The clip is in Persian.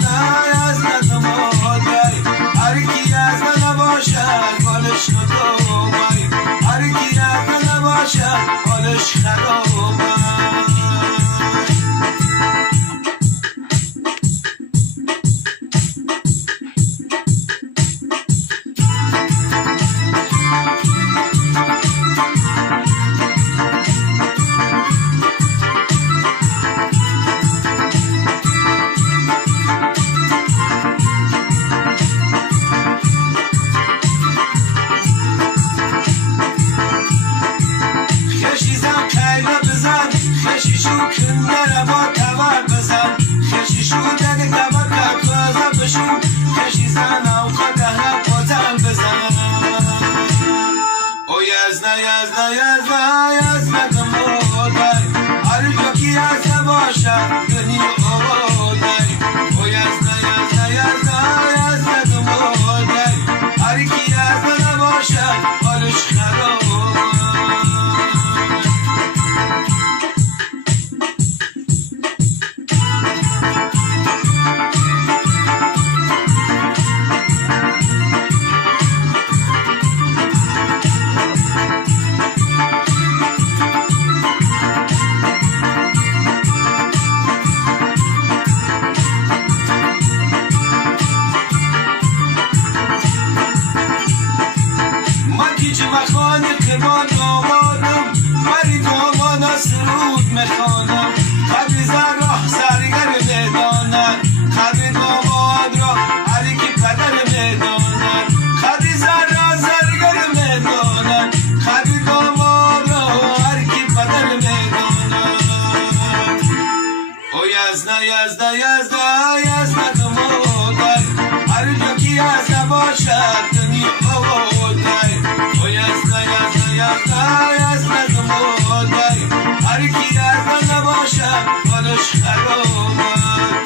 یزده مادری هر کی یزده نباشد حالش خرابه هر کی یزده نباشد حالش خرابه خشیشو کندره با تبر بزن خشیشو دگه تبر کازه بشو خشیزن او خدهره پاتن بزن او یزده یزده یزده یزده مادری هر جا که یزده باشد دنیا آبادری او یزده یزده یزده یزده مادری هر کی یزده نباشد حالش خرابه مخانه قربان آمادم بری دامانا سرود میخوانم قبل زن راه سرگر میدانم قبل داماد را علی که پدر میدانم قبل زن را سرگر میدانم قبل داماد را هر کی پدر میدانم او یزده یزده یزده یزده مادر هر جا که یزده باشد دنیا آبادی او یزده یزده یزده یزده مادری هر کی یزده نباشد حالش خرابه